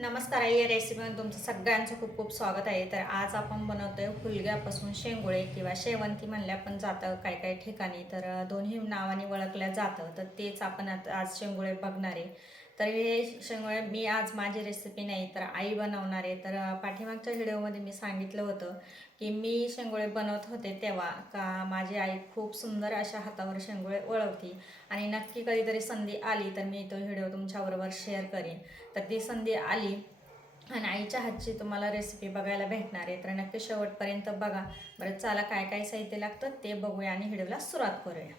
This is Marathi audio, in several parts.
नमस्कार या रेसिपीमध्ये तुमचं सगळ्यांचं खूप खूप स्वागत आहे. तर आज आपण बनवतोय हुलग्यापासून शेंगोळे किंवा शेवंती म्हणल्या पण जातं काही काही ठिकाणी. तर दोन्ही नावाने ओळखल्या जातं. तर तेच आपण आता आज शेंगोळे बघणार आहे. तर हे शेंगोळे मी आज माझी रेसिपी नाही तर आई बनवणार आहे. तर पाठीमागच्या व्हिडिओमध्ये मी सांगितलं होतं की मी शेंगोळे बनवत होते तेव्हा का माझी आई खूप सुंदर अशा हातावर शेंगोळे ओळखती आणि नक्की कधीतरी संधी आली तर मी तो व्हिडिओ तुमच्याबरोबर शेअर करेन. तर ती संधी आली आणि आईच्या हातची तुम्हाला रेसिपी बघायला भेटणार आहे. तर नक्की शेवटपर्यंत बघा. बरं चला काय काय साहित्य लागतं ते बघूया आणि व्हिडिओला सुरुवात करूया.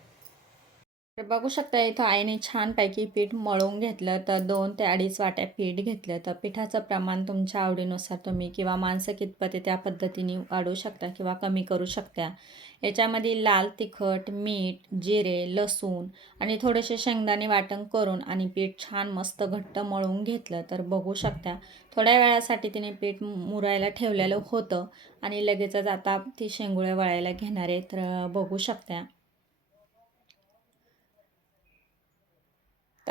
तर बघू शकता इथं आईने छानपैकी पीठ मळून घेतलं तर दोन ते अडीच वाट्या पीठ घेतलं. तर पिठाचं प्रमाण तुमच्या आवडीनुसार तुम्ही किंवा माणसं कितपत त्या पद्धतीने वाढवू शकता किंवा कमी करू शकता. याच्यामध्ये लाल तिखट मीठ जिरे लसूण आणि थोडेसे शेंगदाणे वाटण करून आणि पीठ छान मस्त घट्ट मळून घेतलं. तर बघू शकता थोड्या वेळासाठी तिने पीठ मुरायला ठेवलेलं होतं आणि लगेचच आता ती शेंगुळ्या वळायला घेणार आहे. तर बघू शकता.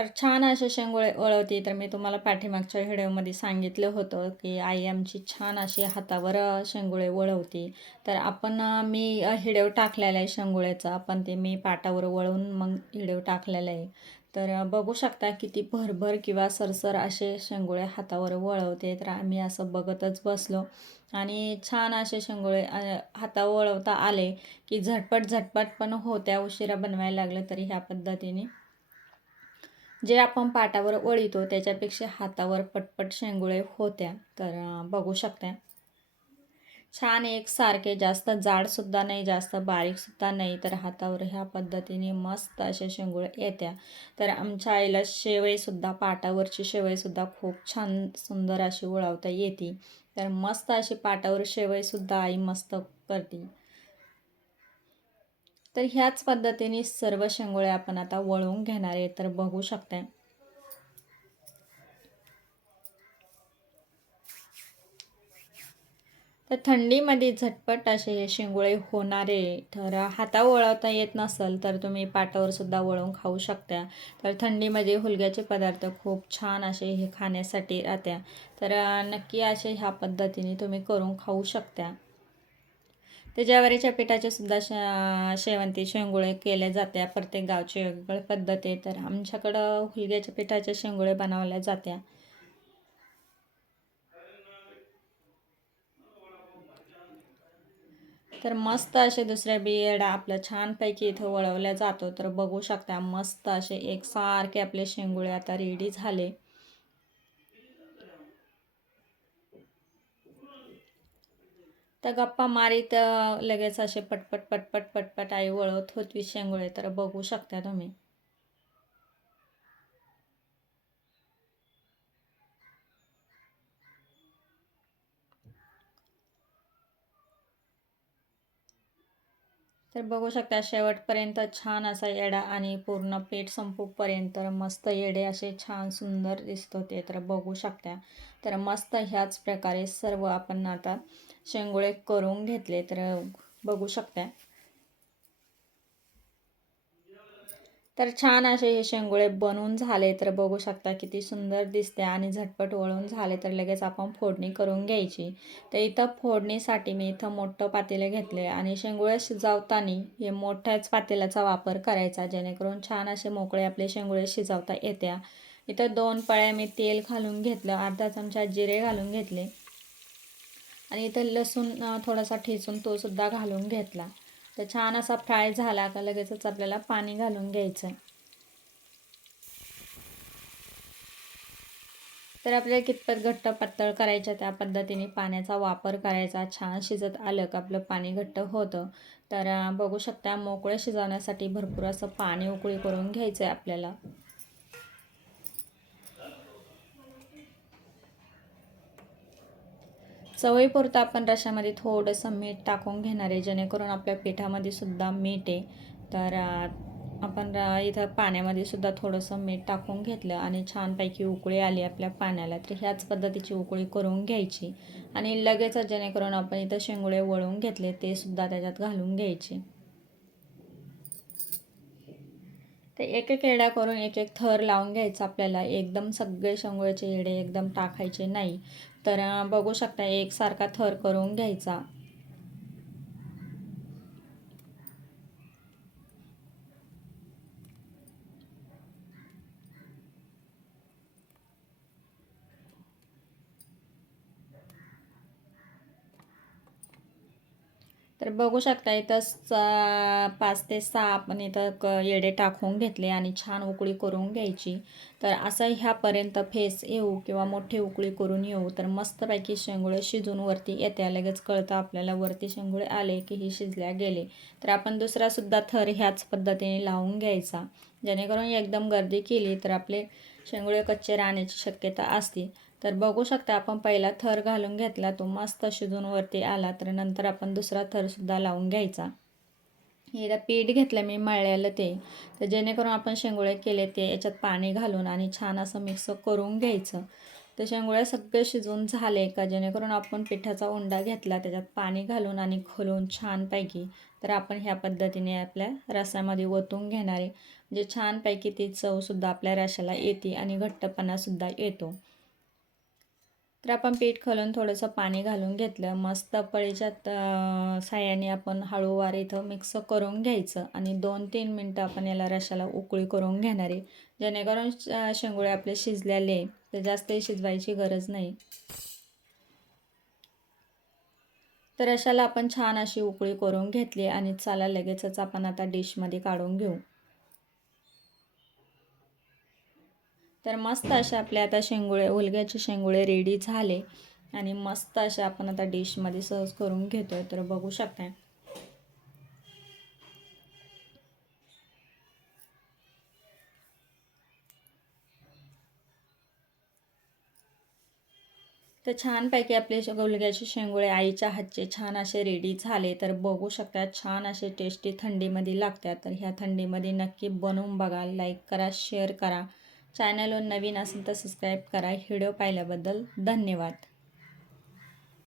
तर छान असे शेंगोळे वळवते. तर मी तुम्हाला पाठीमागच्या व्हिडिओमध्ये सांगितलं होतं की आई आमची छान अशी हातावर शेंगोळे वळवते. तर आपण मी हिडव टाकलेला आहे शेंगोळ्याचा. आपण ते मी पाटावर वळवून मग हिडव टाकलेला आहे. तर बघू शकता किती भरभर किंवा सरसर असे शेंगोळे हातावर वळवते. तर आम्ही असं बघतच बसलो. आणि छान असे शेंगोळे हातावर वळवता आले की झटपट झटपट पण होत्या. उशिरा बनवायला लागलं तरी ह्या पद्धतीने जे आपण पाटावर वळितो त्याच्यापेक्षा हातावर पटपट शेंगुळे होत्या. तर बघू शकता छान एकसारखे जास्त जाडसुद्धा नाही जास्त बारीकसुद्धा नाही तर हातावर ह्या पद्धतीने मस्त असे शेंगुळे येत्या. तर आमच्या आईला शेवईसुद्धा पाटावरची शेवईसुद्धा खूप छान सुंदर अशी ओळावता येते. तर मस्त अशी पाटावर शेवईसुद्धा आई मस्त करते. तर ह्याच पद्धतीने सर्व शेंगोळे आपण आता वळवून घेणार आहे तर बघू शकताय. तर थंडीमध्ये झटपट असे हे शेंगोळे होणारे तर हाता वळवता येत नसेल तर तुम्ही पाटावर सुद्धा वळवून खाऊ शकता. तर थंडीमध्ये हुलग्याचे पदार्थ खूप छान असे हे खाण्यासाठी राहत्या. तर नक्की असे ह्या पद्धतीने तुम्ही करून खाऊ शकता. ते ज्वारीच्या पिठाचे सुद्धा श शेवंती शेंगुळे केले जात्या. प्रत्येक गावची वेगवेगळी पद्धत आहे. तर आमच्याकडं हुलग्याच्या पिठाचे शेंगुळे बनवल्या जात्या. तर मस्त असे दुसऱ्या बियडा आपलं छानपैकी इथं वळवल्या जातो. तर बघू शकता मस्त असे एकसारखे आपले शेंगुळे आता रेडी झाले. तर गप्पा मारीत लगेच असे पटपट पटपट पटपट आई वळवत होती शेंगोळे. तर बघू शकता तुम्ही. तर बघू शकता शेवटपर्यंत छान असा येडा आणि पूर्ण पेट संपूपर्यंत मस्त येडे असे छान सुंदर दिसत होते तर बघू शकता. तर मस्त ह्याच प्रकारे सर्व आपण आता शेंगोळे करून घेतले तर बघू शकता. तर छान असे हे शेंगोळे बनवून झाले तर बघू शकता किती सुंदर दिसते आणि झटपट वळून झाले तर लगेच आपण फोडणी करून घ्यायची. तर इथं फोडणीसाठी मी इथं मोठं पातेलं घेतले आणि शेंगोळे शिजवताना हे मोठ्याच पातेल्याचा वापर करायचा जेणेकरून छान असे मोकळे आपले शेंगोळे शिजवता येत्या. इथं दोन पळ्या मी तेल घालून घेतलं अर्धा चमचा जिरे घालून घेतले आणि इथं लसूण थोडासा ठेचून तो सुद्धा घालून घेतला. तर छान असा फ्राय झाला का लगेचच आपल्याला पाणी घालून घ्यायचं आहे तर आपल्याला कितपत घट्ट पातळ करायच्या त्या पद्धतीने पाण्याचा वापर करायचा छान शिजत आलं का आपलं पाणी घट्ट होतं. तर बघू शकता मोकळं शिजवण्यासाठी भरपूर असं पाणी उकळी करून घ्यायचं आहे आपल्याला. चवळीपुरतं आपण रशामध्ये थोडंसं मीठ टाकून घेणार आहे. जेणेकरून आपल्या पिठामध्ये सुद्धा मीठ आहे. तर आपण इथं पाण्यामध्ये सुद्धा थोडंसं मीठ टाकून घेतलं आणि छानपैकी उकळी आली आपल्या पाण्याला. तर ह्याच पद्धतीची उकळी करून घ्यायची आणि लगेचच जेणेकरून आपण इथं शेंगुळे वळून घेतले ते सुद्धा त्याच्यात घालून घ्यायचे. तर एक एक येड्या करून एक एक थर लावून घ्यायचा आपल्याला. एकदम सगळे शंगोळ्याचे येडे एकदम टाकायचे नाही. तर बघू शकता एकसारखा थर करून घ्यायचा. तर बघू शकता इथं पाच ते सहा आपण इथं क येडे टाकून घेतले आणि छान उकळी करून घ्यायची. तर असं ह्यापर्यंत फेस येऊ किंवा मोठी उकळी करून येऊ तर मस्तपैकी शेंगुळे शिजून वरती येत्या. लगेच कळतं आपल्याला वरती शेंगुळे आले की ही शिजल्या गेले. तर आपण दुसरासुद्धा थर ह्याच पद्धतीने लावून घ्यायचा. जेणेकरून एकदम गर्दी केली तर आपले शेंगुळे कच्चे राहण्याची शक्यता असते. तर बघू शकता आपण पहिला थर घालून घेतला. तो मस्त शिजून वरती आला तर नंतर आपण दुसरा थरसुद्धा लावून घ्यायचा. एकदा पीठ घेतलं मी मळलेलं ते. तर जेणेकरून आपण शेंगुळे केले ते याच्यात पाणी घालून आणि छान असं मिक्स करून घ्यायचं. तर शेंगुळे सगळे शिजून झाले का जेणेकरून आपण पिठाचा उंडा घेतला त्याच्यात पाणी घालून आणि खोलून छानपैकी तर आपण ह्या पद्धतीने आपल्या रसामध्ये ओतून घेणारे. म्हणजे छानपैकी ती चवसुद्धा आपल्या रशाला येते आणि घट्टपणासुद्धा येतो. तर आपण पीठ खोलून थोडंसं पाणी घालून घेतलं. मस्त पळीच्या साह्याने आपण हळूवार इथं मिक्स करून घ्यायचं आणि दोन तीन मिनटं आपण याला रशाला उकळी करून घेणार आहे. जेणेकरून शेंगोळे शेंगुळे आपले शिजलेले तर जास्तही शिजवायची गरज नाही. तर रशाला आपण छान अशी उकळी करून घेतली आणि चला लगेचच आपण आता डिशमध्ये काढून घेऊ. तर मस्त असे आपले आता शेंगुळे उलग्याचे शेंगुळे रेडी झाले. आणि मस्त असे आपण आता डिशमध्ये सर्व करून घेतो आहे तर बघू शकता तर छानपैकी आपले गुलग्याचे शेंगुळे आईच्या हातचे छान असे रेडी झाले. तर बघू शकता छान असे टेस्टी थंडीमध्ये लागतात. तर ह्या थंडीमध्ये नक्की बनवून बघा लाईक करा शेअर करा. चॅनलवर नवीन असेल तर सबस्क्राईब करा. व्हिडिओ पाहिल्याबद्दल धन्यवाद.